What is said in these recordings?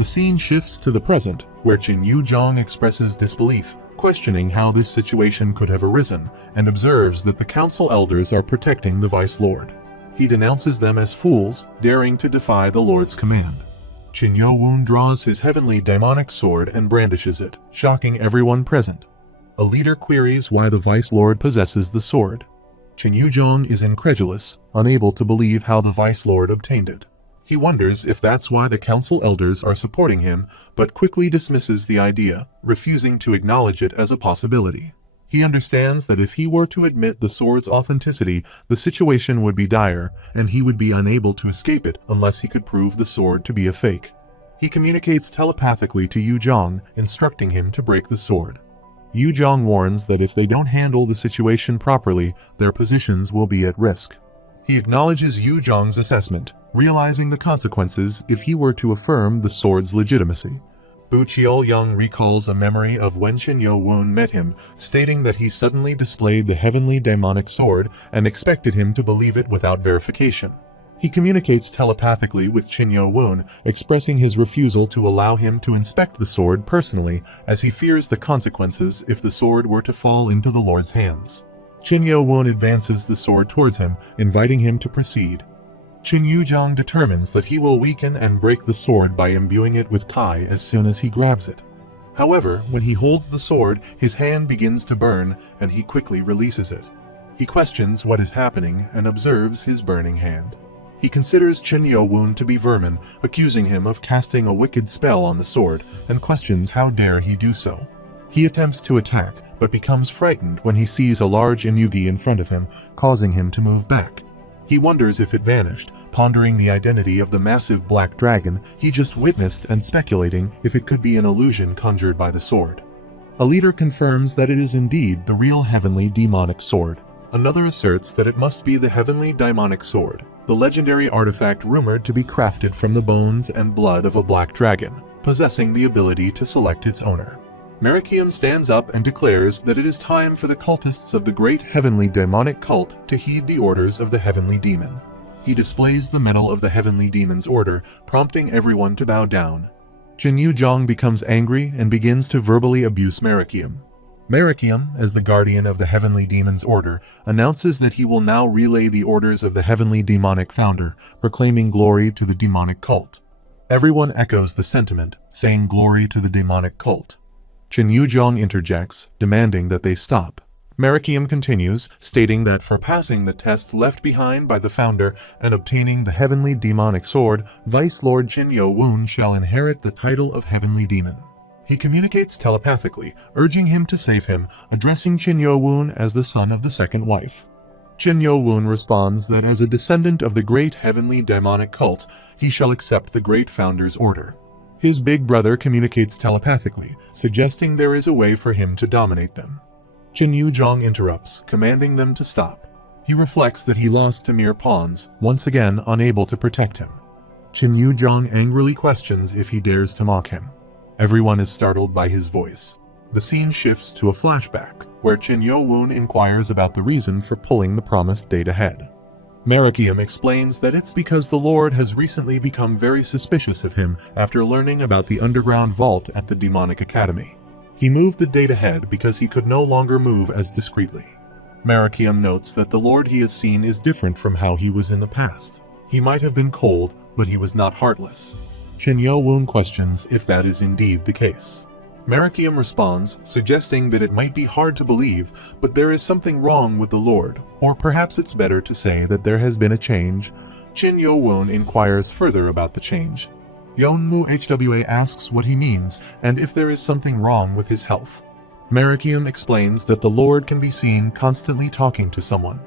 The scene shifts to the present, where Qin Yuzhong expresses disbelief, questioning how this situation could have arisen, and observes that the council elders are protecting the Vice Lord. He denounces them as fools, daring to defy the Lord's command. Qin Yo-woon draws his heavenly demonic sword and brandishes it, shocking everyone present. A leader queries why the Vice Lord possesses the sword. Qin Yuzhong is incredulous, unable to believe how the Vice Lord obtained it. He wonders if that's why the council elders are supporting him, but quickly dismisses the idea, refusing to acknowledge it as a possibility. He understands that if he were to admit the sword's authenticity, the situation would be dire, and he would be unable to escape it unless he could prove the sword to be a fake. He communicates telepathically to Yuzhong, instructing him to break the sword. Yuzhong warns that if they don't handle the situation properly, their positions will be at risk. He acknowledges Yuzhong's assessment, realizing the consequences if he were to affirm the sword's legitimacy. Bu Qiu-young recalls a memory of when Qin Yo-woon met him, stating that he suddenly displayed the heavenly demonic sword and expected him to believe it without verification. He communicates telepathically with Qin Yo-woon, expressing his refusal to allow him to inspect the sword personally, as he fears the consequences if the sword were to fall into the Lord's hands. Qin Yo-woon advances the sword towards him, inviting him to proceed. Qin Yuzhong determines that he will weaken and break the sword by imbuing it with Kai as soon as he grabs it. However, when he holds the sword, his hand begins to burn, and he quickly releases it. He questions what is happening and observes his burning hand. He considers Qin Yo-woon to be vermin, accusing him of casting a wicked spell on the sword, and questions how dare he do so. He attempts to attack, but becomes frightened when he sees a large Newbie in front of him, causing him to move back. He wonders if it vanished, pondering the identity of the massive black dragon he just witnessed and speculating if it could be an illusion conjured by the sword. A leader confirms that it is indeed the real heavenly demonic sword. Another asserts that it must be the heavenly demonic sword, the legendary artifact rumored to be crafted from the bones and blood of a black dragon, possessing the ability to select its owner. ManhwaCapped stands up and declares that it is time for the cultists of the great heavenly demonic cult to heed the orders of the heavenly demon. He displays the medal of the heavenly demon's order, prompting everyone to bow down. Qin Yuzhong becomes angry and begins to verbally abuse ManhwaCapped. ManhwaCapped, as the guardian of the heavenly demon's order, announces that he will now relay the orders of the heavenly demonic founder, proclaiming glory to the demonic cult. Everyone echoes the sentiment, saying glory to the demonic cult. Qin Yuzhong interjects, demanding that they stop. ManhwaCapped continues, stating that for passing the test left behind by the founder and obtaining the heavenly demonic sword, Vice Lord Qin Yo-woon shall inherit the title of heavenly demon. He communicates telepathically, urging him to save him, addressing Qin Yo-woon as the son of the second wife. Qin Yo-woon responds that as a descendant of the great heavenly demonic cult, he shall accept the great founder's order. His big brother communicates telepathically, suggesting there is a way for him to dominate them. Qin Yuzhong interrupts, commanding them to stop. He reflects that he lost to mere pawns, once again unable to protect him. Qin Yuzhong angrily questions if he dares to mock him. Everyone is startled by his voice. The scene shifts to a flashback, where Qin Yo-woon inquires about the reason for pulling the promised date ahead. ManhwaCapped explains that it's because the Lord has recently become very suspicious of him after learning about the underground vault at the Demonic Academy. He moved the date ahead because he could no longer move as discreetly. ManhwaCapped notes that the Lord he has seen is different from how he was in the past. He might have been cold, but he was not heartless. Qin Yo-woon questions if that is indeed the case. ManhwaCapped responds, suggesting that it might be hard to believe, but there is something wrong with the Lord, or perhaps it's better to say that there has been a change. Qin Yo-woon inquires further about the change. Yeonmu Hwa asks what he means and if there is something wrong with his health. ManhwaCapped explains that the Lord can be seen constantly talking to someone.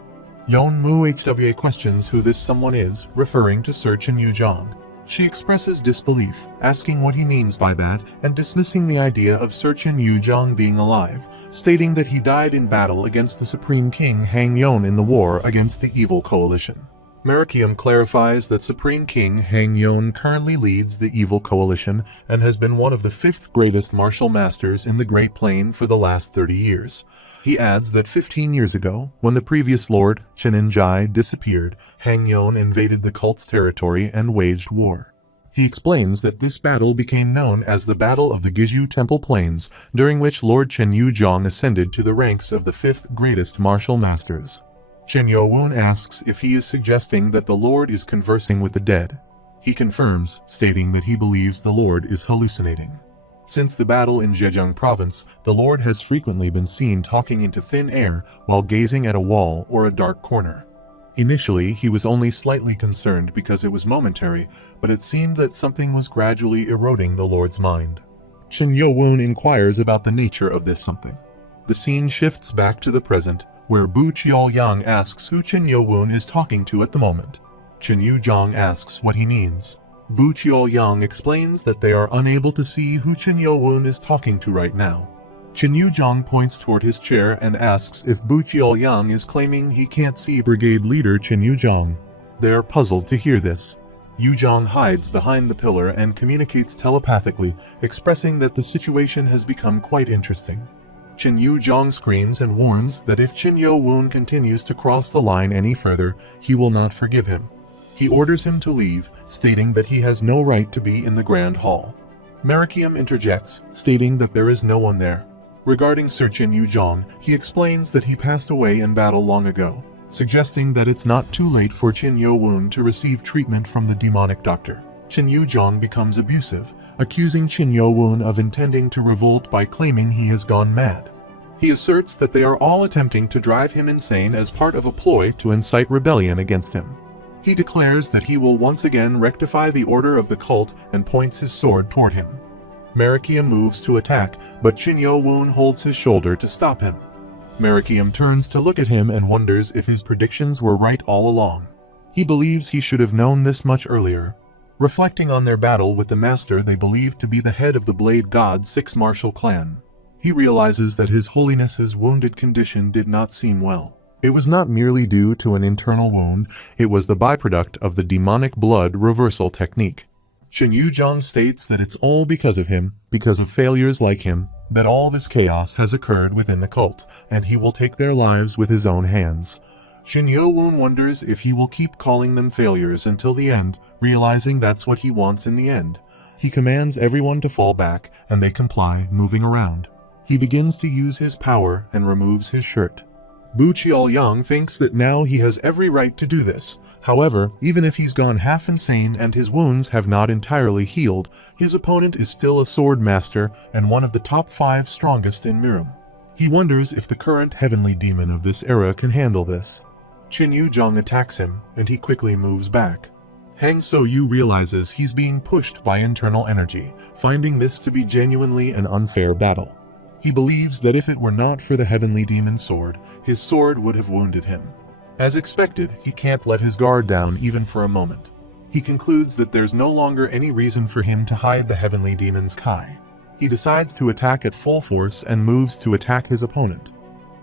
Yeonmu Hwa questions who this someone is, referring to Sir Qin Yuzhong. She expresses disbelief, asking what he means by that and dismissing the idea of Sir Qin Yuzhong being alive, stating that he died in battle against the Supreme King Han Yon in the war against the evil coalition. ManhwaCapped clarifies that Supreme King Han Yon currently leads the evil coalition and has been one of the 5th greatest martial masters in the Great Plain for the last 30 years. He adds that 15 years ago, when the previous lord, Qin Jai, disappeared, Han Yon invaded the cult's territory and waged war. He explains that this battle became known as the Battle of the Gizhu Temple Plains, during which Lord Chen Yuzhong ascended to the ranks of the 5th greatest martial masters. Chen Yowoon asks if he is suggesting that the Lord is conversing with the dead. He confirms, stating that he believes the Lord is hallucinating. Since the battle in Zhejiang province, the Lord has frequently been seen talking into thin air while gazing at a wall or a dark corner. Initially, he was only slightly concerned because it was momentary, but it seemed that something was gradually eroding the Lord's mind. Chen Yowoon inquires about the nature of this something. The scene shifts back to the present, where Bu Qiaoyang asks who Chen Yowoon is talking to at the moment. Chen Yuzhong asks what he means. Bu Qiaoyang explains that they are unable to see who Chen Yowoon is talking to right now. Chen Yuzhong points toward his chair and asks if Bu Qiaoyang is claiming he can't see Brigade Leader Chen Yuzhong. They are puzzled to hear this. Yuzhong hides behind the pillar and communicates telepathically, expressing that the situation has become quite interesting. Chen Yuzhong screams and warns that if Chen Yowoon continues to cross the line any further, he will not forgive him. He orders him to leave, stating that he has no right to be in the Grand Hall. Marakium interjects, stating that there is no one there. Regarding Sir Chen Yuzhong, he explains that he passed away in battle long ago, suggesting that it's not too late for Chen Yowoon to receive treatment from the demonic doctor. Chen Yuzhong becomes abusive, accusing Chen Yowoon of intending to revolt by claiming he has gone mad. He asserts that they are all attempting to drive him insane as part of a ploy to incite rebellion against him. He declares that he will once again rectify the order of the cult and points his sword toward him. Marakium moves to attack, but Chen Yowoon holds his shoulder to stop him. Marakium turns to look at him and wonders if his predictions were right all along. He believes he should have known this much earlier. Reflecting on their battle with the master they believe to be the head of the Blade God's 6 martial clan, he realizes that His Holiness's wounded condition did not seem well. It was not merely due to an internal wound, it was the byproduct of the demonic blood reversal technique. Chen Yuzhong states that it's all because of him, because of failures like him, that all this chaos has occurred within the cult, and he will take their lives with his own hands. Chen Yowoon wonders if he will keep calling them failures until the end, realizing that's what he wants in the end. He commands everyone to fall back, and they comply, moving around. He begins to use his power and removes his shirt. Bu Qiaoyang thinks that now he has every right to do this. However, even if he's gone half insane and his wounds have not entirely healed, his opponent is still a sword master and one of the top 5 strongest in Miram. He wonders if the current heavenly demon of this era can handle this. Chen Yuzhong attacks him, and he quickly moves back. Hang So-yu realizes he's being pushed by internal energy, finding this to be genuinely an unfair battle. He believes that if it were not for the heavenly demon's sword, his sword would have wounded him. As expected, he can't let his guard down even for a moment. He concludes that there's no longer any reason for him to hide the heavenly demon's Kai. He decides to attack at full force and moves to attack his opponent.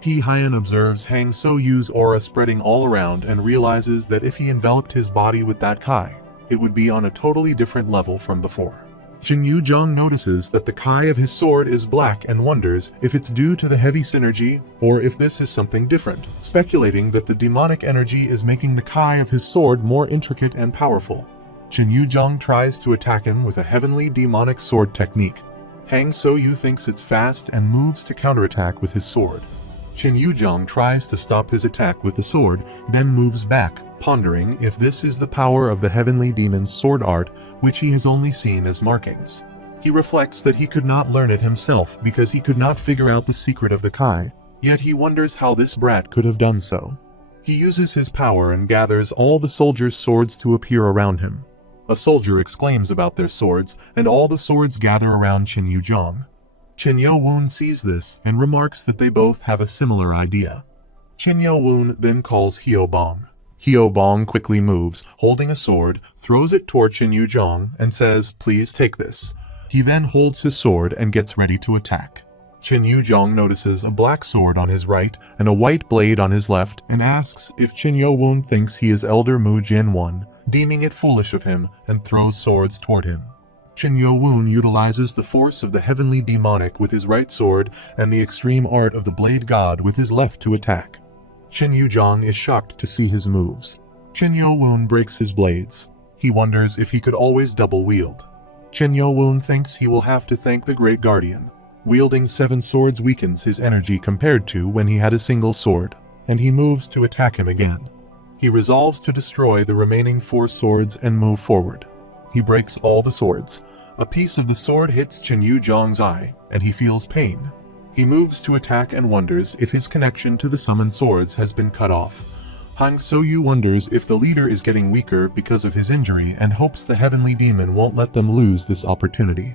He Hyan observes Hang So-yu's aura spreading all around and realizes that if he enveloped his body with that Kai, it would be on a totally different level from before. Chen Yuzhong notices that the Kai of his sword is black and wonders if it's due to the heavy synergy or if this is something different, speculating that the demonic energy is making the Kai of his sword more intricate and powerful. Chen Yuzhong tries to attack him with a heavenly demonic sword technique. Hang So-yu thinks it's fast and moves to counterattack with his sword. Chen Yuzhong tries to stop his attack with the sword, then moves back, pondering if this is the power of the heavenly demon's sword art, which he has only seen as markings. He reflects that he could not learn it himself because he could not figure out the secret of the Kai, yet he wonders how this brat could have done so. He uses his power and gathers all the soldiers' swords to appear around him. A soldier exclaims about their swords, and all the swords gather around Chen Yuzhong. Chen Yowoon sees this and remarks that they both have a similar idea. Chen Yowoon then calls Hyobong. Hyobong quickly moves, holding a sword, throws it toward Chen Yuzhong, and says, "Please take this." He then holds his sword and gets ready to attack. Chen Yuzhong notices a black sword on his right and a white blade on his left and asks if Chen Yowoon thinks he is Elder Mu Jin-1, deeming it foolish of him, and throws swords toward him. Chen Yowoon utilizes the force of the heavenly demonic with his right sword and the extreme art of the blade god with his left to attack. Chen Yuzhong is shocked to see his moves. Chen Yowoon breaks his blades. He wonders if he could always double wield. Chen Yo-woon thinks he will have to thank the Great Guardian. Wielding 7 swords weakens his energy compared to when he had a single sword, and he moves to attack him again. He resolves to destroy the remaining 4 swords and move forward. He breaks all the swords. A piece of the sword hits Chen Yu-jong's eye, and he feels pain. He moves to attack and wonders if his connection to the summoned swords has been cut off. Hang So-yu wonders if the leader is getting weaker because of his injury and hopes the heavenly demon won't let them lose this opportunity.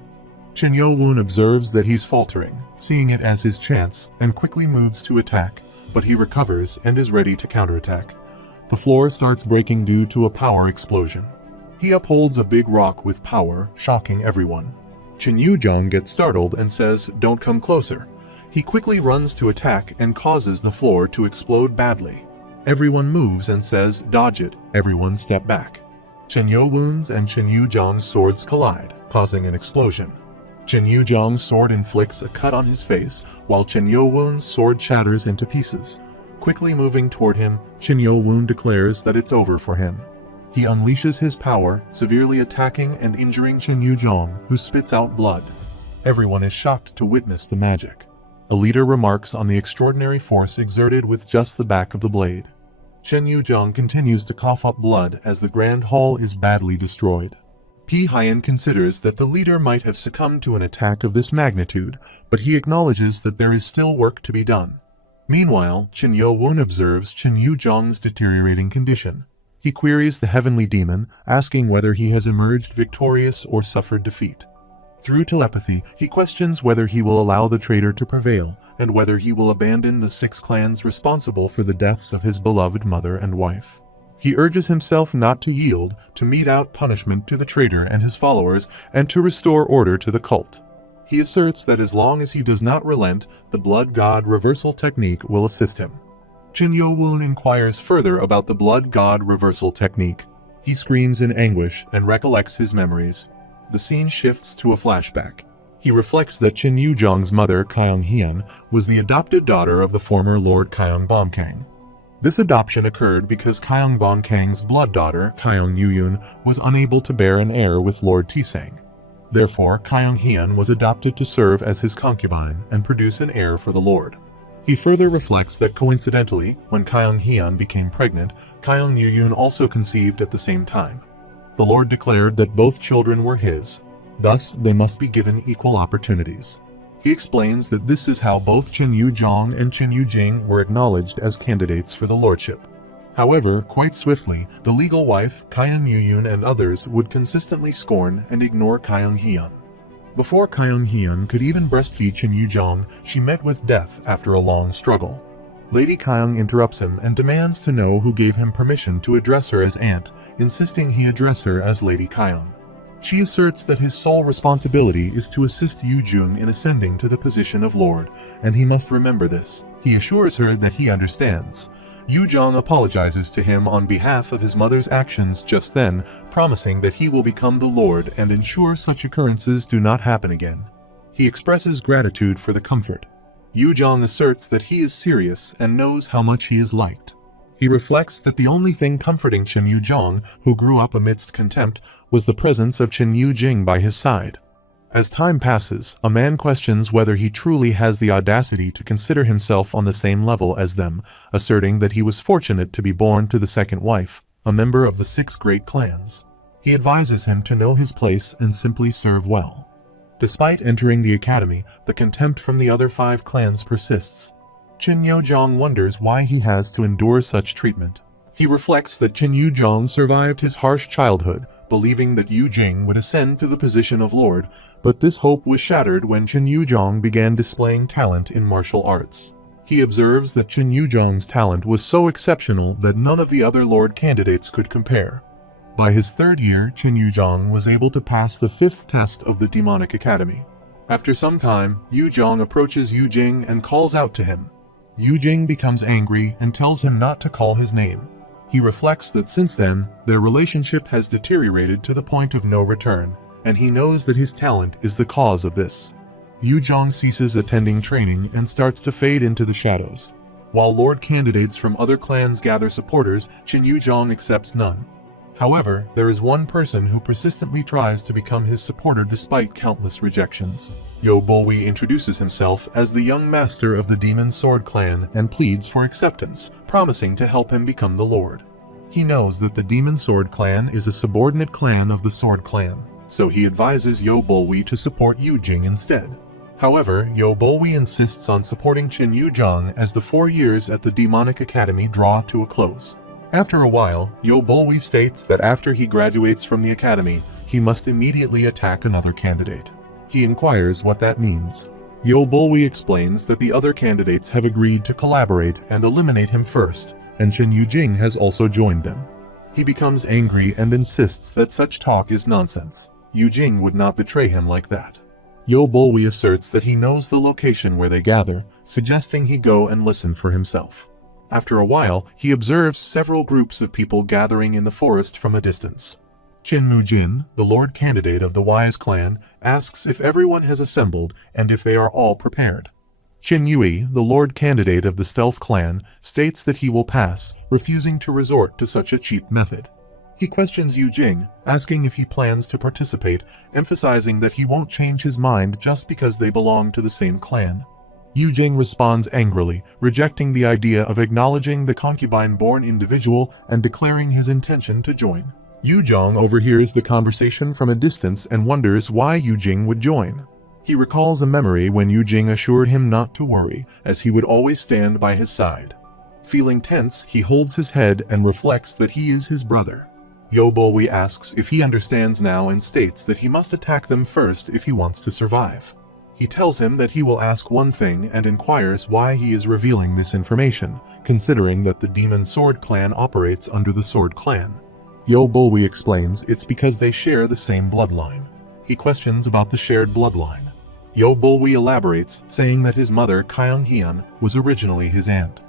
Chen Yo-woon observes that he's faltering, seeing it as his chance, and quickly moves to attack, but he recovers and is ready to counterattack. The floor starts breaking due to a power explosion. He upholds a big rock with power, shocking everyone. Chen Yu-jong gets startled and says, "Don't come closer." He quickly runs to attack and causes the floor to explode badly. Everyone moves and says, "Dodge it." Everyone step back. Chen Yo-woon's and Chen Yu-jong's swords collide, causing an explosion. Chen Yu-jong's sword inflicts a cut on his face, while Chen Yo-woon's sword shatters into pieces. Quickly moving toward him, Chen Yo-woon declares that it's over for him. He unleashes his power, severely attacking and injuring Chen Yu-jong, who spits out blood. Everyone is shocked to witness the magic. A leader remarks on the extraordinary force exerted with just the back of the blade. Chen Yu-jong continues to cough up blood as the Grand Hall is badly destroyed. Pi Hyen considers that the leader might have succumbed to an attack of this magnitude, but he acknowledges that there is still work to be done. Meanwhile, Chen Yo-woon observes Chen Yu-jong's deteriorating condition. He queries the heavenly demon, asking whether he has emerged victorious or suffered defeat. Through telepathy, he questions whether he will allow the traitor to prevail, and whether he will abandon the 6 clans responsible for the deaths of his beloved mother and wife. He urges himself not to yield, to mete out punishment to the traitor and his followers, and to restore order to the cult. He asserts that as long as he does not relent, the Blood God reversal technique will assist him. Chen Yo-woon inquires further about the Blood God reversal technique. He screams in anguish and recollects his memories. The scene shifts to a flashback. He reflects that Chen Yu-jong's mother, Kyung-hyeon, was the adopted daughter of the former Lord Kyung-bom-kang. This adoption occurred because Kyung-bom-kang's blood daughter, Kyung-yu-yoon, was unable to bear an heir with Lord Tisang. Therefore, Kyung-hyeon was adopted to serve as his concubine and produce an heir for the Lord. He further reflects that coincidentally, when Kyung-hyeon became pregnant, Kyung-yu-yoon also conceived at the same time. The Lord declared that both children were his, thus they must be given equal opportunities. He explains that this is how both Chen Yu-jong and Chen Yu-jing were acknowledged as candidates for the lordship. However, quite swiftly, the legal wife, Kyung-yu-yoon, and others would consistently scorn and ignore Kyung-hyeon. Before Kyung-hyeon could even breastfeed Chen Yu-jong, she met with death after a long struggle. Lady Kyung interrupts him and demands to know who gave him permission to address her as aunt, insisting he address her as Lady Kyung. She asserts that his sole responsibility is to assist Yu-jung in ascending to the position of lord, and he must remember this. He assures her that he understands. Yu-jong apologizes to him on behalf of his mother's actions just then, promising that he will become the lord and ensure such occurrences do not happen again. He expresses gratitude for the comfort. Yu-jong asserts that he is serious and knows how much he is liked. He reflects that the only thing comforting Chen Yu-jong, who grew up amidst contempt, was the presence of Chen Yu-jing by his side. As time passes, a man questions whether he truly has the audacity to consider himself on the same level as them, asserting that he was fortunate to be born to the second wife, a member of the 6 great clans. He advises him to know his place and simply serve well. Despite entering the academy, the contempt from the other 5 clans persists. Chen Yu-jong wonders why he has to endure such treatment. He reflects that Chen Yu-jong survived his harsh childhood, believing that Yu-jing would ascend to the position of lord, but this hope was shattered when Chen Yu-jong began displaying talent in martial arts. He observes that Chen Yu-jong's talent was so exceptional that none of the other lord candidates could compare. By his 3rd year, Chen Yu-jong was able to pass the 5th test of the Demonic Academy. After some time, Yu-jong approaches Yu-jing and calls out to him. Yu-jing becomes angry and tells him not to call his name. He reflects that since then, their relationship has deteriorated to the point of no return, and he knows that his talent is the cause of this. Yu-jong ceases attending training and starts to fade into the shadows. While lord candidates from other clans gather supporters, Chen Yu-jong accepts none. However, there is one person who persistently tries to become his supporter despite countless rejections. Yo-Bolwi introduces himself as the young master of the Demon Sword Clan and pleads for acceptance, promising to help him become the Lord. He knows that the Demon Sword Clan is a subordinate clan of the Sword Clan, so he advises Yo-Bolwi to support Yu-Jing instead. However, Yo-Bolwi insists on supporting Qin Yu-Zhang as the 4 years at the Demonic Academy draw to a close. After a while, Yo-Bolwi states that after he graduates from the academy, he must immediately attack another candidate. He inquires what that means. Yo-Bolwi explains that the other candidates have agreed to collaborate and eliminate him first, and Qin Yu-Jing has also joined them. He becomes angry and insists that such talk is nonsense. Yu-Jing would not betray him like that. Yo-Bolwi asserts that he knows the location where they gather, suggesting he go and listen for himself. After a while, he observes several groups of people gathering in the forest from a distance. Qin Mu-jin, the Lord candidate of the Wise clan, asks if everyone has assembled and if they are all prepared. Qin Yui, the Lord candidate of the Stealth clan, states that he will pass, refusing to resort to such a cheap method. He questions Yu-Jing, asking if he plans to participate, emphasizing that he won't change his mind just because they belong to the same clan. Yu-Jing responds angrily, rejecting the idea of acknowledging the concubine-born individual and declaring his intention to join. Yu-Zhang overhears the conversation from a distance and wonders why Yu-Jing would join. He recalls a memory when Yu-Jing assured him not to worry, as he would always stand by his side. Feeling tense, he holds his head and reflects that he is his brother. Yo-Bolwi asks if he understands now and states that he must attack them first if he wants to survive. He tells him that he will ask one thing and inquires why he is revealing this information, considering that the Demon Sword Clan operates under the Sword Clan. Yo-Bolwi explains it's because they share the same bloodline. He questions about the shared bloodline. Yo-Bolwi elaborates, saying that his mother, Kyung-Hyun, was originally his aunt.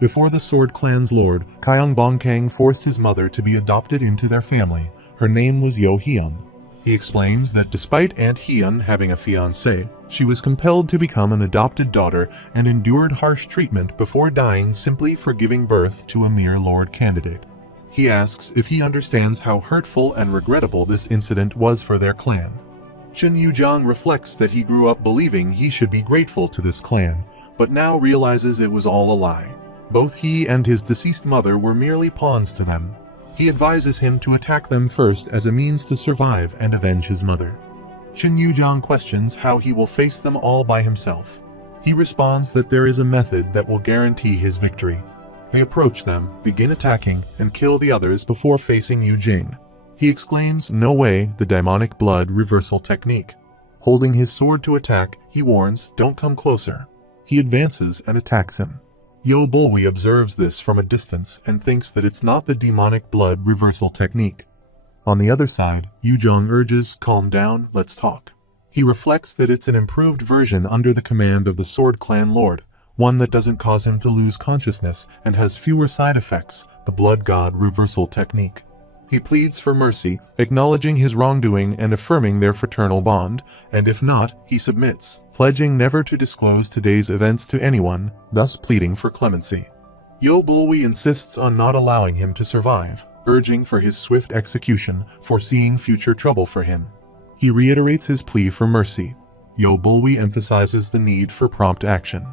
Before the Sword Clan's lord, Kyung-Bongkang forced his mother to be adopted into their family. Her name was Yo-Hyun. He explains that despite Aunt Hyun having a fiancé, she was compelled to become an adopted daughter and endured harsh treatment before dying simply for giving birth to a mere lord candidate. He asks if he understands how hurtful and regrettable this incident was for their clan. Qin Yu-Zhang reflects that he grew up believing he should be grateful to this clan, but now realizes it was all a lie. Both he and his deceased mother were merely pawns to them. He advises him to attack them first as a means to survive and avenge his mother. Qin Yu-Zhang questions how he will face them all by himself. He responds that there is a method that will guarantee his victory. They approach them, begin attacking, and kill the others before facing Yu-Jing. He exclaims, "No way," the demonic blood reversal technique. Holding his sword to attack, he warns, "Don't come closer." He advances and attacks him. Yo-Bolwi observes this from a distance and thinks that it's not the demonic blood reversal technique. On the other side, Yu-Zhang urges, "Calm down, let's talk." He reflects that it's an improved version under the command of the Sword Clan Lord, one that doesn't cause him to lose consciousness and has fewer side effects, the Blood God reversal technique. He pleads for mercy, acknowledging his wrongdoing and affirming their fraternal bond, and if not, he submits, pledging never to disclose today's events to anyone, thus pleading for clemency. Yo-Bolwi insists on not allowing him to survive, urging for his swift execution, foreseeing future trouble for him. He reiterates his plea for mercy. Yo-Bolwi emphasizes the need for prompt action.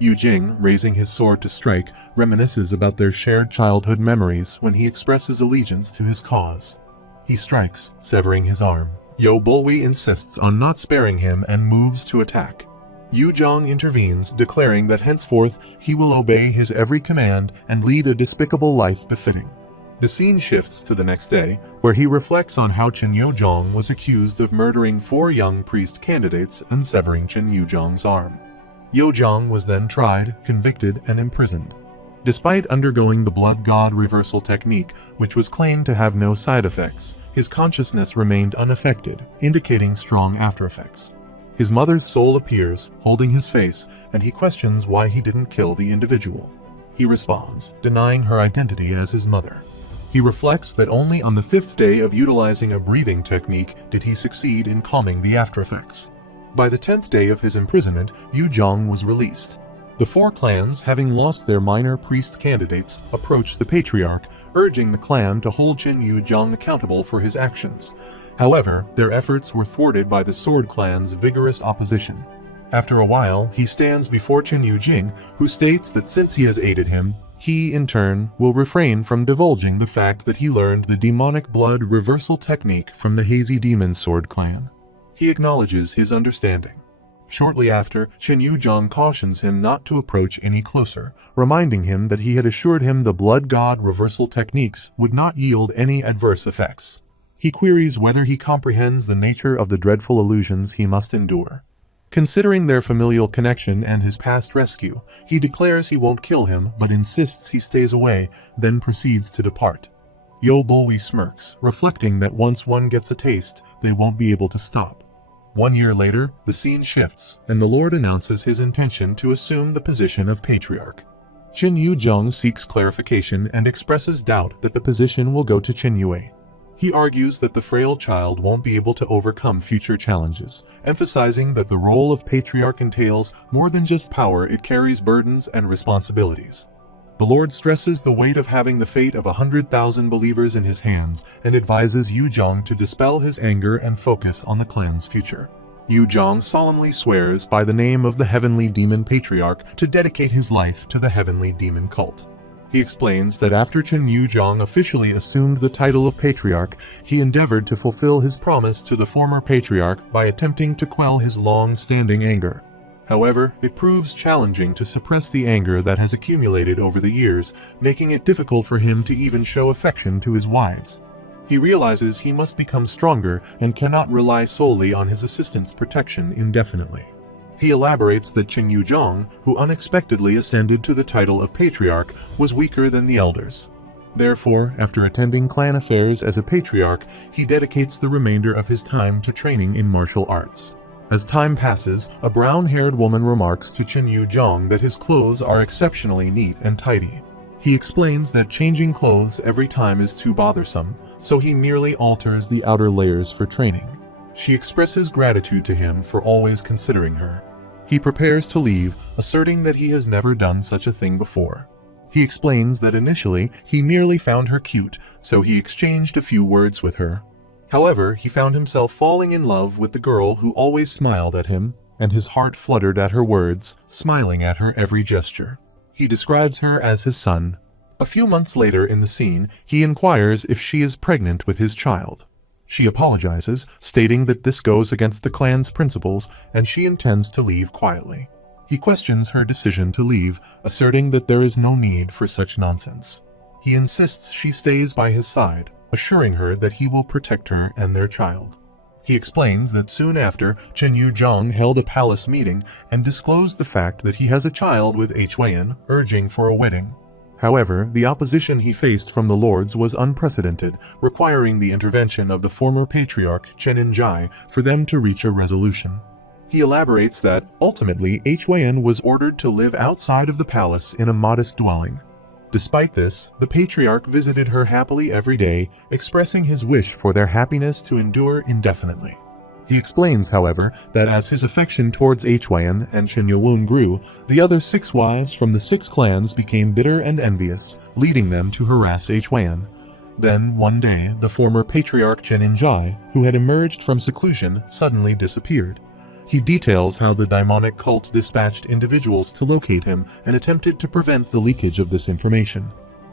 Yu-Jing, raising his sword to strike, reminisces about their shared childhood memories when he expresses allegiance to his cause. He strikes, severing his arm. Yo-Bolwi insists on not sparing him and moves to attack. Yu-Zhang intervenes, declaring that henceforth he will obey his every command and lead a despicable life befitting. The scene shifts to the next day, where he reflects on how Qin Yu-Zhang was accused of murdering 4 young priest candidates and severing Qin Yu-Zhang's arm. Yu-Zhang was then tried, convicted, and imprisoned. Despite undergoing the Blood God reversal technique, which was claimed to have no side effects, his consciousness remained unaffected, indicating strong aftereffects. His mother's soul appears, holding his face, and he questions why he didn't kill the individual. He responds, denying her identity as his mother. He reflects that only on the 5th day of utilizing a breathing technique did he succeed in calming the aftereffects. By the 10th day of his imprisonment, Yu-Zhang was released. The four clans, having lost their minor priest candidates, approach the Patriarch, urging the clan to hold Chen Yuzhong accountable for his actions. However, their efforts were thwarted by the Sword Clan's vigorous opposition. After a while, he stands before Chen Yujing, who states that since he has aided him, he, in turn, will refrain from divulging the fact that he learned the demonic blood reversal technique from the Hazy Demon Sword Clan. He acknowledges his understanding. Shortly after, Chen Yuzhong cautions him not to approach any closer, reminding him that he had assured him the blood god reversal techniques would not yield any adverse effects. He queries whether he comprehends the nature of the dreadful illusions he must endure. Considering their familial connection and his past rescue, he declares he won't kill him but insists he stays away, then proceeds to depart. Yo Bulwi smirks, reflecting that once one gets a taste, they won't be able to stop. 1 year later, the scene shifts, and the Lord announces his intention to assume the position of Patriarch. Chen Yuzhong seeks clarification and expresses doubt that the position will go to Chen Yue. He argues that the frail child won't be able to overcome future challenges, emphasizing that the role of Patriarch entails more than just power, it carries burdens and responsibilities. The Lord stresses the weight of having the fate of 100,000 believers in his hands and advises Yuzhong to dispel his anger and focus on the clan's future. Yuzhong solemnly swears by the name of the Heavenly Demon Patriarch to dedicate his life to the Heavenly Demon cult. He explains that after Chen Yuzhong officially assumed the title of Patriarch, he endeavored to fulfill his promise to the former Patriarch by attempting to quell his long-standing anger. However, it proves challenging to suppress the anger that has accumulated over the years, making it difficult for him to even show affection to his wives. He realizes he must become stronger and cannot rely solely on his assistant's protection indefinitely. He elaborates that Chen Yuzhong, who unexpectedly ascended to the title of Patriarch, was weaker than the elders. Therefore, after attending clan affairs as a Patriarch, he dedicates the remainder of his time to training in martial arts. As time passes, a brown-haired woman remarks to Chen Yuzhong that his clothes are exceptionally neat and tidy. He explains that changing clothes every time is too bothersome, so he merely alters the outer layers for training. She expresses gratitude to him for always considering her. He prepares to leave, asserting that he has never done such a thing before. He explains that initially he merely found her cute, so he exchanged a few words with her. However, he found himself falling in love with the girl who always smiled at him, and his heart fluttered at her words, smiling at her every gesture. He describes her as his son. A few months later in the scene, he inquires if she is pregnant with his child. She apologizes, stating that this goes against the clan's principles and she intends to leave quietly. He questions her decision to leave, asserting that there is no need for such nonsense. He insists she stays by his side, assuring her that he will protect her and their child. He explains that soon after, Chen Yuzhong held a palace meeting and disclosed the fact that he has a child with Huan, urging for a wedding. However, the opposition he faced from the lords was unprecedented, requiring the intervention of the former Patriarch Chen Injai for them to reach a resolution. He elaborates that, ultimately, Huan was ordered to live outside of the palace in a modest dwelling. Despite this, the Patriarch visited her happily every day, expressing his wish for their happiness to endure indefinitely. He explains, however, that as his affection towards Huan and Chen Yulun grew, the other 6 wives from the 6 clans became bitter and envious, leading them to harass Huan. Then, one day, the former Patriarch Chen Injai, who had emerged from seclusion, suddenly disappeared. He details how the demonic cult dispatched individuals to locate him and attempted to prevent the leakage of this information.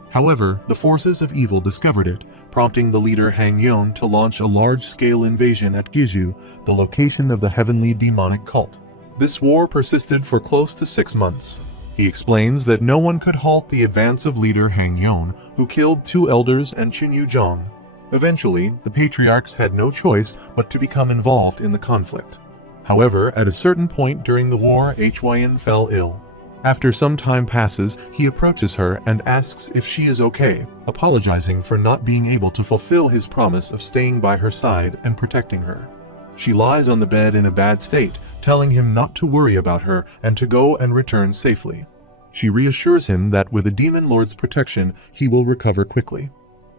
However, the forces of evil discovered it, prompting the leader Hang Yon to launch a large-scale invasion at Giju, the location of the heavenly demonic cult. This war persisted for close to 6 months. He explains that no one could halt the advance of leader Hang Yon, who killed 2 elders and Chen Yuzhong. Eventually, the patriarchs had no choice but to become involved in the conflict. However, at a certain point during the war, Huan fell ill. After some time passes, he approaches her and asks if she is okay, apologizing for not being able to fulfill his promise of staying by her side and protecting her. She lies on the bed in a bad state, telling him not to worry about her and to go and return safely. She reassures him that with the Demon Lord's protection, he will recover quickly.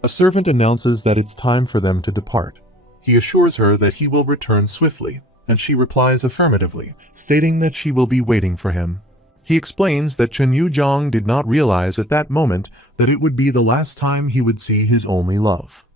A servant announces that it's time for them to depart. He assures her that he will return swiftly, and she replies affirmatively, stating that she will be waiting for him. He explains that Chen Yuzhong did not realize at that moment that it would be the last time he would see his only love.